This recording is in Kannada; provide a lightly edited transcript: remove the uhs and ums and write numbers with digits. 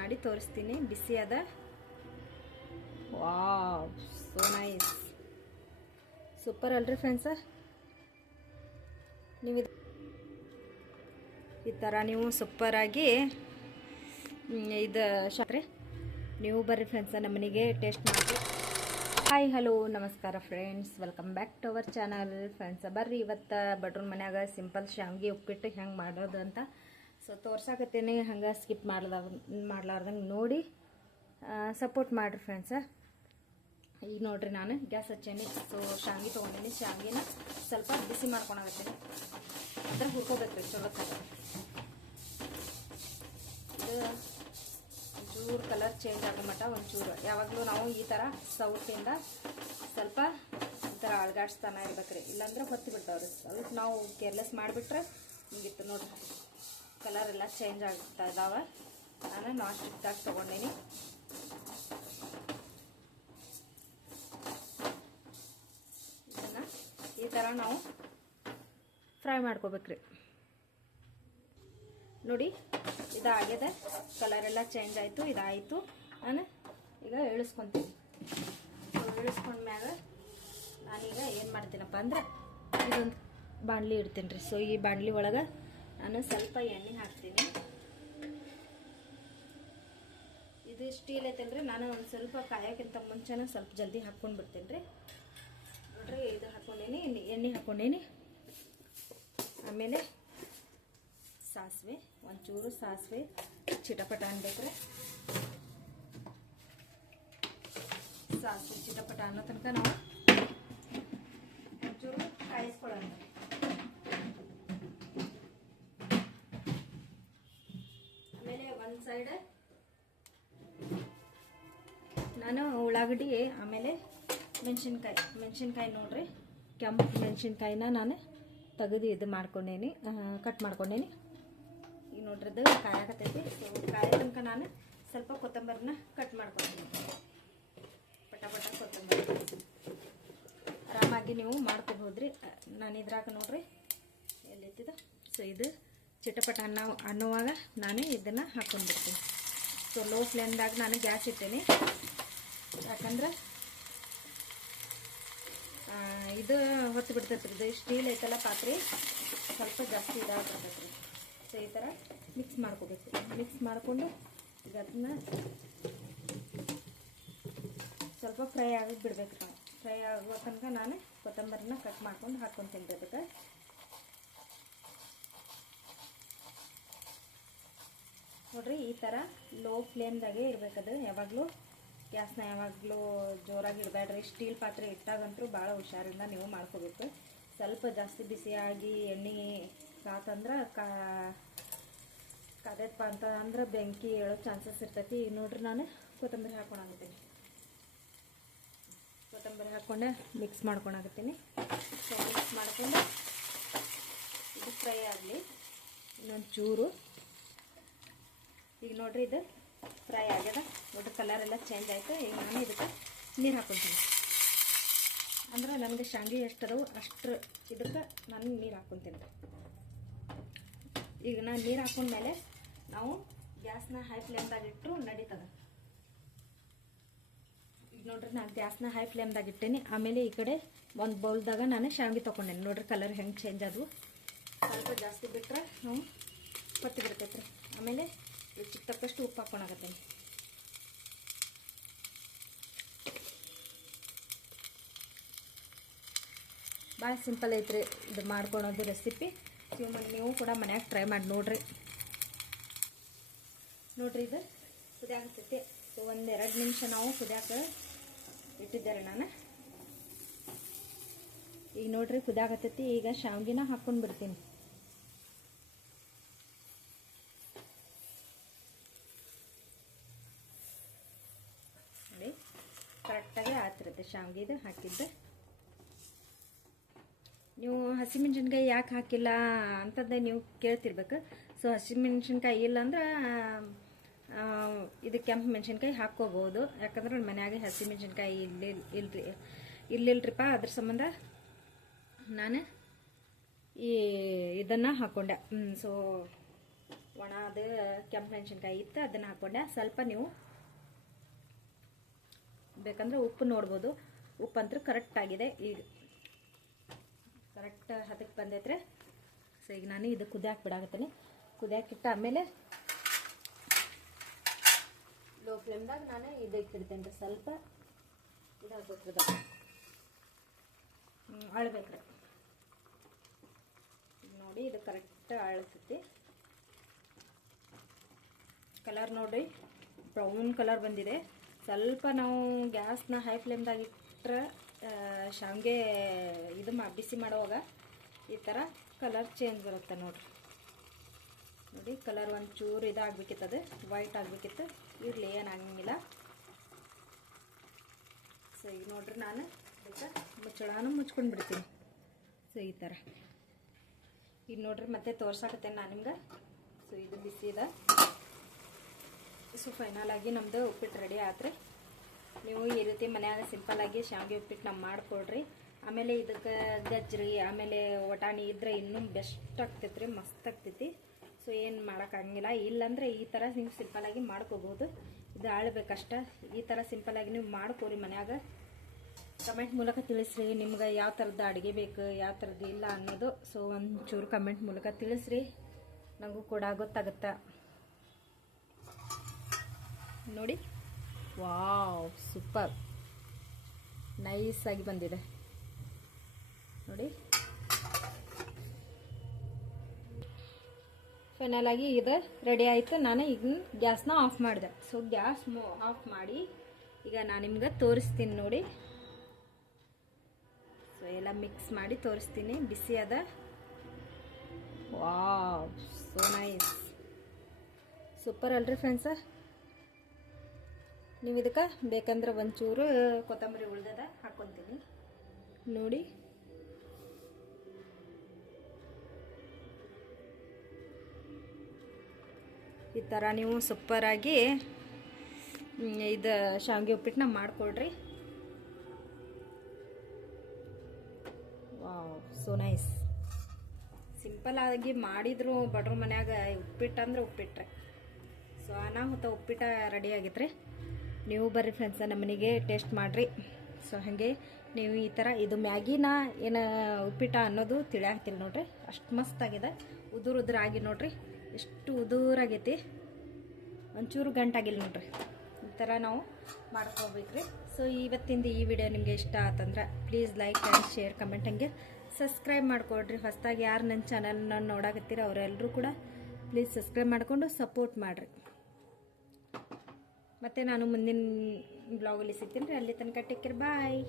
ಮಾಡಿ ತೋರಿಸ್ತೀನಿ. ಬಿಸಿ ಅದ. ವಾವ್, ಸೋ ನೈಸ್, ಸೂಪರ್ ಅಲ್ರಿ ಫ್ರೆಂಡ್ಸ. ನೀವು ಈ ಥರ ನೀವು ಸೂಪರಾಗಿ ಇದು ಶಾಕ್ರೆ ನೀವು ಬರ್ರಿ ಫ್ರೆಂಡ್ಸ ನಮ್ಮ ಮನೆಗೆ ಟೇಸ್ಟ್ ಮಾಡಿ. ಹಾಯ್ ಹಲೋ ನಮಸ್ಕಾರ friends, welcome back to our channel friends. ಬರ್ರಿ ಇವತ್ತು ಬಡ್ರೂನ್ ಮನ್ಯಾಗ ಸಿಂಪಲ್ ಶಾವಿಗೆ ಉಪ್ಪಿಟ್ಟು ಹೆಂಗೆ ಮಾಡೋದು ಅಂತ ಸೊ ತೋರ್ಸಾಕತ್ತೇನೆ. ಹಂಗೆ ಸ್ಕಿಪ್ ಮಾಡ್ಲಾರ್ದಂಗೆ ನೋಡಿ ಸಪೋರ್ಟ್ ಮಾಡಿರಿ ಫ್ರೆಂಡ್ಸ. ಈಗ ನೋಡ್ರಿ ನಾನು ಗ್ಯಾಸ್ ಹಚ್ಚೇನಿ. ಸೊ ಶಾವಿಗೆ ತೊಗೊಂಡೀನಿ. ಶಾವಿಗೆನ ಸ್ವಲ್ಪ ಬಿಸಿ ಮಾಡ್ಕೊಳಕತ್ತೀನಿ. ಅದ್ರ ಹುರ್ಕೋಬೇಕ್ರಿ ಚಲೋ ಥರ. ಇದು ಒಂಚೂರು ಕಲರ್ ಚೇಂಜ್ ಆಗೋ ಮಟ್ಟ ಒಂಚೂರು ಯಾವಾಗಲೂ ನಾವು ಈ ಥರ ಸೌಟಿಂದ ಸ್ವಲ್ಪ ಈ ಥರ ಅಳ್ಗಾಡ್ಸ್ತಾನೆ ಇರ್ಬೇಕ್ರಿ, ಇಲ್ಲಾಂದ್ರೆ ಹೊತ್ತಿ ಬಿಡ್ತಾವ್ರಿ. ಸ್ವಲ್ಪ ನಾವು ಕೇರ್ಲೆಸ್ ಮಾಡಿಬಿಟ್ರೆ ಹಿಂಗಿತ್ತು ನೋಡ್ರಿ, ಕಲರ್ ಎಲ್ಲ ಚೇಂಜ್ ಆಗ್ತಾ ಇದ್ದಾವೆ. ನಾನು ನಾನ್ ಸ್ಟಿಕ್ದಾಗಿ ತೊಗೊಂಡೀನಿ. ಇದನ್ನು ಈ ಥರ ನಾವು ಫ್ರೈ ಮಾಡ್ಕೋಬೇಕ್ರಿ. ನೋಡಿ ಇದಾಗಿದೆ, ಕಲರ್ ಎಲ್ಲ ಚೇಂಜ್ ಆಯಿತು, ಇದಾಯಿತು. ನಾನು ಈಗ ಇಳಿಸ್ಕೊತೀನಿ. ಇಳಿಸ್ಕೊಂಡ್ಮ್ಯಾಗ ನಾನೀಗ ಏನು ಮಾಡ್ತೀನಪ್ಪ ಅಂದ್ರೆ ಇದೊಂದು ಬಾಣಲಿ ಇಡ್ತೀನಿ ರೀ. ಸೊ ಈ ಬಾಣಲಿ ಒಳಗೆ ನಾನು ಸ್ವಲ್ಪ ಎಣ್ಣೆ ಹಾಕ್ತೀನಿ. ಇದು ಸ್ಟೀಲ್ ಐತಲ್ರಿ, ನಾನು ಒಂದು ಸ್ವಲ್ಪ ಕಾಯೋಕ್ಕಿಂತ ಮುಂಚೆನೇ ಸ್ವಲ್ಪ ಜಲ್ದಿ ಹಾಕ್ಕೊಂಡು ಬಿಡ್ತೀನಿ ರೀ. ನೋಡ್ರಿ ಇದು ಹಾಕ್ಕೊಂಡೀನಿ, ಎಣ್ಣೆ ಹಾಕ್ಕೊಂಡೀನಿ. ಆಮೇಲೆ ಸಾಸಿವೆ, ಒಂಚೂರು ಸಾಸಿವೆ ಚಿಟಪಟ ಅನ್ಬೇಕ್ರೆ. ಸಾಸಿವೆ ಚಿಟಪಟ ಅನ್ನೋ ತನಕ ನಾವು ಒಂಚೂರು ಕಾಯಿಸ್ಕೊಳ್ಳೋಣ. ಆಮೇಲೆ ಒಂದು ಸೈಡ್ ನಾನು ಉಳ್ಳಾಗಡ್ಡಿ, ಆಮೇಲೆ ಮೆಣಸಿನ್ಕಾಯಿ ನೋಡ್ರಿ, ಕೆಂಪು ಮೆಣಸಿನ್ಕಾಯಿನ ನಾನು ತೆಗೆದು ಇದು ಮಾಡ್ಕೊಂಡೇನಿ, ಕಟ್ ಮಾಡ್ಕೊಂಡೇನಿ. ಈಗ ನೋಡ್ರದ್ದು ಕಾಯಾಕತ್ತೈತಿ. ಸೊ ಕಾಯ ತನಕ ನಾನು ಸ್ವಲ್ಪ ಕೊತ್ತಂಬರಿನ ಕಟ್ ಮಾಡ್ಕೊತೀನಿ. ಪಟ ಕೊತ್ತಂಬರಿ ಆರಾಮಾಗಿ ನೀವು ಮಾಡ್ಕೋಬೋದ್ರಿ. ನಾನು ಇದ್ರಾಗ ನೋಡ್ರಿ ಎಲ್ಲಿತ್ತಿದ. ಸೊ ಇದು ಚಿಟಪಟ ಅನ್ನುವಾಗ ನಾನು ಇದನ್ನು ಹಾಕ್ಕೊಂಡ್ಬಿಡ್ತೀನಿ. ಸೊ ಲೋ ಫ್ಲೇಮ್ದಾಗ ನಾನು ಗ್ಯಾಸ್ ಇಟ್ಟೇನಿ, ಯಾಕಂದ್ರೆ ಇದು ಹೊತ್ತು ಬಿಡ್ತೈತೆ ರೀ. ಇದು ಸ್ಟೀಲ್ ಐತಲ್ಲ ಪಾತ್ರೆ, ಸ್ವಲ್ಪ ಜಾಸ್ತಿ ಇದಾಗ್ತೈತೆ ರೀ. ಸೊ ಈ ಥರ ಮಿಕ್ಸ್ ಮಾಡ್ಕೋಬೇಕು. ಮಿಕ್ಸ್ ಮಾಡಿಕೊಂಡು ಈಗ ಅದನ್ನ ಸ್ವಲ್ಪ ಫ್ರೈ ಆಗಿ ಬಿಡ್ಬೇಕು. ನಾವು ಫ್ರೈ ಆಗೋ ತನಕ ನಾನು ಕೊತ್ತಂಬರಿನ ಕಟ್ ಮಾಡ್ಕೊಂಡು ಹಾಕ್ಕೊತೀನಿ ರೀ ಅದಕ್ಕೆ. ನೋಡ್ರಿ ಈ ಥರ ಲೋ ಫ್ಲೇಮ್ದಾಗೆ ಇರಬೇಕದು. ಯಾವಾಗಲೂ ಗ್ಯಾಸ್ನ ಯಾವಾಗಲೂ ಜೋರಾಗಿ ಇಡಬೇಡ್ರಿ. ಸ್ಟೀಲ್ ಪಾತ್ರೆ ಇಟ್ಟಾಗಂತೂ ಭಾಳ ಹುಷಾರಿಂದ ನೀವು ಮಾಡ್ಕೋಬೇಕು. ಸ್ವಲ್ಪ ಜಾಸ್ತಿ ಬಿಸಿಯಾಗಿ ಎಣ್ಣೆ ಕಾತಂದ್ರೆ ಕಾದೈತಪ್ಪ ಅಂತ ಅಂದ್ರೆ ಬೆಂಕಿ ಏಳೋ ಚಾನ್ಸಸ್ ಇರ್ತೈತಿ. ಈಗ ನೋಡ್ರಿ ನಾನು ಕೊತ್ತಂಬರಿ ಹಾಕ್ಕೊಳಾಕತ್ತೀನಿ. ಕೊತ್ತಂಬರಿ ಹಾಕ್ಕೊಂಡೆ ಮಿಕ್ಸ್ ಮಾಡ್ಕೊಳಾಕತ್ತೀನಿ. ಸೊ ಮಿಕ್ಸ್ ಮಾಡಿಕೊಂಡು ಇದು ಫ್ರೈ ಆಗಲಿ ಇನ್ನೊಂದು ಚೂರು. ಈಗ ನೋಡ್ರಿ ಇದು ಫ್ರೈ ಆಗ್ಯದ. ನೋಡ್ರಿ ಕಲರ್ ಎಲ್ಲ ಚೇಂಜ್ ಆಯಿತು. ಈಗ ನಾನು ಇದಕ್ಕೆ ನೀರು ಹಾಕ್ಕೊತೀನಿ. ಅಂದ್ರೆ ನನಗೆ ಶಾವಿಗೆ ಎಷ್ಟದವು ಅಷ್ಟು ಇದಕ್ಕೆ ನಾನು ನೀರು ಹಾಕ್ಕೊತೀನಿ. ಈಗ ನಾನು ನೀರು ಹಾಕೊಂಡ್ಮೇಲೆ ನಾವು ಗ್ಯಾಸ್ನ ಹೈ ಫ್ಲೇಮ್ದಾಗ ಇಟ್ಟರು ನಡೀತದೆ. ಈಗ ನೋಡ್ರಿ ನಾನು ಗ್ಯಾಸ್ನ ಹೈ ಫ್ಲೇಮ್ದಾಗ ಇಟ್ಟೇನಿ. ಆಮೇಲೆ ಈ ಕಡೆ ಒಂದು ಬೌಲ್ದಾಗ ನಾನು ಶಾವಿಗೆ ತೊಗೊಂಡೇನಿ. ನೋಡ್ರಿ ಕಲರ್ ಹೆಂಗೆ ಚೇಂಜ್ ಆದವು. ಸ್ವಲ್ಪ ಜಾಸ್ತಿ ಬಿಟ್ಟರೆ ನಾವು ಹೊತ್ತಿ ಬಿಡ್ತೈತ್ರಿ. ಆಮೇಲೆ ರುಚಿಗೆ ತಕ್ಕಷ್ಟು ಉಪ್ಪು ಹಾಕ್ಕೊಳಕತ್ತೀನಿ. ಭಾಳ ಸಿಂಪಲ್ ಐತ್ರಿ ಇದು ಮಾಡ್ಕೊಳೋದು ರೆಸಿಪಿ. ನೀವು ಕೂಡ ಮನ್ಯಾಗ ಟ್ರೈ ಮಾಡಿ ನೋಡ್ರಿ. ನೋಡ್ರಿ ಇದು ಕುದಿಯಾಕತ್ತೈತಿ. ಸೊ ಒಂದೆರಡು ನಿಮಿಷ ನಾವು ಕುದಿಯಾಕ ಇಟ್ಟಿದ್ದಾರೆ ನಾನು. ಈಗ ನೋಡ್ರಿ ಕುದಿಯಾಕತ್ತೈತಿ. ಈಗ ಶಾವಿಗೆನ ಹಾಕ್ಕೊಂಡು ಬಿಡ್ತೀನಿ. ನೋಡಿ ಕರೆಕ್ಟಾಗಿ ಆತಿರುತ್ತೆ ಶಾವಿಗೆ ಹಾಕಿದ್ದು. ನೀವು ಹಸಿಮೆಣ್ಸಿನ್ಕಾಯಿ ಯಾಕೆ ಹಾಕಿಲ್ಲ ಅಂತಂದೆ ನೀವು ಕೇಳ್ತಿರ್ಬೇಕು. ಸೊ ಹಸಿಮೆಣ್ಸಿನ್ಕಾಯಿ ಇಲ್ಲ ಅಂದ್ರೆ ಇದು ಕೆಂಪು ಮೆಣಸಿನ್ಕಾಯಿ ಹಾಕ್ಕೋಬೋದು. ಯಾಕಂದ್ರೆ ಮನ್ಯಾಗೆ ಹಸಿಮೆಣ್ಸಿನ್ಕಾಯಿ ಇಲ್ಲಿಲ್ರಿಪ್ಪ, ಅದ್ರ ಸಂಬಂಧ ನಾನು ಈ ಇದನ್ನು ಹಾಕ್ಕೊಂಡೆ. ಸೊ ಒಣದ ಕೆಂಪು ಮೆಣಸಿನ್ಕಾಯಿ ಇತ್ತು, ಅದನ್ನು ಹಾಕ್ಕೊಂಡೆ. ಸ್ವಲ್ಪ ನೀವು ಬೇಕಂದ್ರೆ ಉಪ್ಪು ನೋಡ್ಬೋದು. ಉಪ್ಪು ಅಂತೂ ಕರೆಕ್ಟ್ ಆಗಿದೆ, ಈಗ ಕರೆಕ್ಟ್ ಹದಕ್ಕೆ ಬಂದೈತ್ರೆ. ಸೊ ಈಗ ನಾನು ಇದು ಕುದಿಯಾಕೆ ಬಿಡಾಕತ್ತೀನಿ. ಕುದಿಯಾಕಿಟ್ಟು ಆಮೇಲೆ ಲೋ ಫ್ಲೇಮ್ದಾಗ ನಾನು ಇದು ಇಟ್ಟಿರ್ತೇನೆ ರೀ. ಸ್ವಲ್ಪ ಇದಾಗ್ಬೇಕ್ರದ ಅಳ್ಬೇಕ್ರಿ. ನೋಡಿ ಇದು ಕರೆಕ್ಟ್ ಅಳ್ತೈತಿ. ಕಲರ್ ನೋಡ್ರಿ ಬ್ರೌನ್ ಕಲರ್ ಬಂದಿದೆ. ಸ್ವಲ್ಪ ನಾವು ಗ್ಯಾಸ್ನ ಹೈ ಫ್ಲೇಮ್ದಾಗ ಇಟ್ಟರೆ ಶಾವಿಗೆ ಇದು ಬಿಸಿ ಮಾಡುವಾಗ ಈ ಥರ ಕಲರ್ ಚೇಂಜ್ ಬರುತ್ತೆ ನೋಡ್ರಿ. ನೋಡಿ ಕಲರ್ ಒಂಚೂರು ಇದಾಗಬೇಕಿತ್ತು, ಅದು ವೈಟ್ ಆಗಬೇಕಿತ್ತು. ಇರಲಿ, ಏನಾಗಂಗಿಲ್ಲ. ಸೊ ಈಗ ನೋಡ್ರಿ ನಾನು ಅದಕ್ಕೆ ಮುಚ್ಚಳಾನು ಮುಚ್ಕೊಂಡು ಬಿಡ್ತೀನಿ. ಸೊ ಈ ಥರ ಈಗ ನೋಡ್ರಿ ಮತ್ತೆ ತೋರ್ಸಾಕತ್ತೇನೆ ನಾನು ನಿಮ್ಗೆ. ಸೊ ಇದು ಬಿಸಿ ಇದೆ. ಸೊ ಫೈನಲ್ ಆಗಿ ನಮ್ಮದು ಉಪ್ಪಿಟ್ಟು ರೆಡಿ ಆತ್ರಿ. ನೀವು ಈ ರೀತಿ ಮನ್ಯಾಗ ಸಿಂಪಲ್ಲಾಗಿ ಶಾವಿಗೆ ಉಪ್ಪಿಟ್ಟು ನಾವು ಮಾಡಿಕೊಡ್ರಿ. ಆಮೇಲೆ ಇದಕ್ಕೆ ಗಜ್ರಿ ಆಮೇಲೆ ವಟಾಣಿ ಇದ್ರೆ ಇನ್ನೂ ಬೆಸ್ಟ್ ಆಗ್ತೈತ್ರಿ, ಮಸ್ತ್ ಆಗ್ತೈತಿ. ಸೊ ಏನು ಮಾಡೋಕ್ಕಾಗಂಗಿಲ್ಲ. ಇಲ್ಲಾಂದರೆ ಈ ಥರ ನೀವು ಸಿಂಪಲ್ಲಾಗಿ ಮಾಡ್ಕೋಬೋದು. ಇದು ಆಳ್ಬೇಕಷ್ಟ. ಈ ಥರ ಸಿಂಪಲ್ಲಾಗಿ ನೀವು ಮಾಡ್ಕೊರಿ ಮನ್ಯಾಗ. ಕಮೆಂಟ್ ಮೂಲಕ ತಿಳಿಸ್ರಿ ನಿಮ್ಗೆ ಯಾವ ಥರದ್ದು ಅಡುಗೆ ಬೇಕು, ಯಾವ ಥರದ್ದು ಇಲ್ಲ ಅನ್ನೋದು. ಸೊ ಒಂಚೂರು ಕಮೆಂಟ್ ಮೂಲಕ ತಿಳಿಸ್ರಿ, ನನಗೂ ಕೂಡ ಗೊತ್ತಾಗುತ್ತೆ. ನೋಡಿ, ವಾವ್, ಸೂಪರ್ ನೈಸಾಗಿ ಬಂದಿದೆ ನೋಡಿ. ಫೈನಲ್ ಆಗಿ ಇದು ರೆಡಿ ಆಯಿತು. ನಾನು ಈಗ ಗ್ಯಾಸ್ನ ಆಫ್ ಮಾಡಿದೆ. ಸೊ ಗ್ಯಾಸ್ ಆಫ್ ಮಾಡಿ ಈಗ ನಾನು ನಿಮ್ಗೆ ತೋರಿಸ್ತೀನಿ ನೋಡಿ. ಸೊ ಎಲ್ಲ ಮಿಕ್ಸ್ ಮಾಡಿ ತೋರಿಸ್ತೀನಿ. ಬಿಸಿ ಅದ. ವಾವ್, ಸೋ ನೈಸ್, ಸೂಪರ್ ಅಲ್ರಿ ಫ್ರೆಂಡ್ಸ. ನೀವು ಇದಕ್ಕೆ ಬೇಕಂದ್ರೆ ಒಂಚೂರು ಕೊತ್ತಂಬರಿ ಉಳ್ದದ ಹಾಕ್ಕೊತೀನಿ ನೋಡಿ. ಈ ಥರ ನೀವು ಸೂಪರಾಗಿ ಇದು ಶಾವಿಗೆ ಉಪ್ಪಿಟ್ಟನ್ನ ಮಾಡಿಕೊಡ್ರಿ. Wow, so nice. ಸಿಂಪಲ್ಲಾಗಿ ಮಾಡಿದ್ರು ಬಡ್ರ ಮನ್ಯಾಗ ಉಪ್ಪಿಟ್ಟು ಅಂದ್ರೆ ಉಪ್ಪಿಟ್ರೆ. ಸೊ ಅನಾಹುತ ಉಪ್ಪಿಟ್ಟು ರೆಡಿ ಆಗಿತ್ರಿ. ನೀವು ಬರ್ರಿ ಫ್ರೆಂಡ್ಸ, ನಮ್ಮ ಮನೆಗೆ ಟೇಸ್ಟ್ ಮಾಡಿರಿ. ಸೊ ಹಾಗೆ ನೀವು ಈ ಥರ ಇದು ಮ್ಯಾಗಿನ ಏನು ಉಪ್ಪಿಟ್ಟ ಅನ್ನೋದು ತಿಳಿಯಾಗ್ತಿಲ್ಲ ನೋಡ್ರಿ. ಅಷ್ಟು ಮಸ್ತಾಗಿದೆ. ಉದುರಾಗಿ ನೋಡ್ರಿ, ಎಷ್ಟು ಉದುರಾಗೈತಿ. ಒಂಚೂರು ಗಂಟಾಗಿಲ್ಲ ನೋಡ್ರಿ. ಈ ಥರ ನಾವು ಮಾಡ್ಕೋಬೇಕ್ರಿ. ಸೊ ಇವತ್ತಿಂದ ಈ ವಿಡಿಯೋ ನಿಮಗೆ ಇಷ್ಟ ಆತಂದ್ರೆ please like and share, comment, ಹಂಗೆ ಸಬ್ಸ್ಕ್ರೈಬ್ ಮಾಡ್ಕೊಡ್ರಿ. ಹೊಸದಾಗಿ ಯಾರು ನನ್ನ ಚಾನಲ್ನ ನೋಡಾಕತ್ತೀರ ಅವರೆಲ್ಲರೂ ಕೂಡ ಪ್ಲೀಸ್ ಸಬ್ಸ್ಕ್ರೈಬ್ ಮಾಡಿಕೊಂಡು ಸಪೋರ್ಟ್ ಮಾಡಿರಿ. ಮತ್ತು ನಾನು ಮುಂದಿನ ಬ್ಲಾಗಲ್ಲಿ ಸಿಗ್ತೀನಿ ರೀ. ಅಲ್ಲಿ ತನಕ ಟೇಕ್ ಕೇರ್, ಬಾಯ್.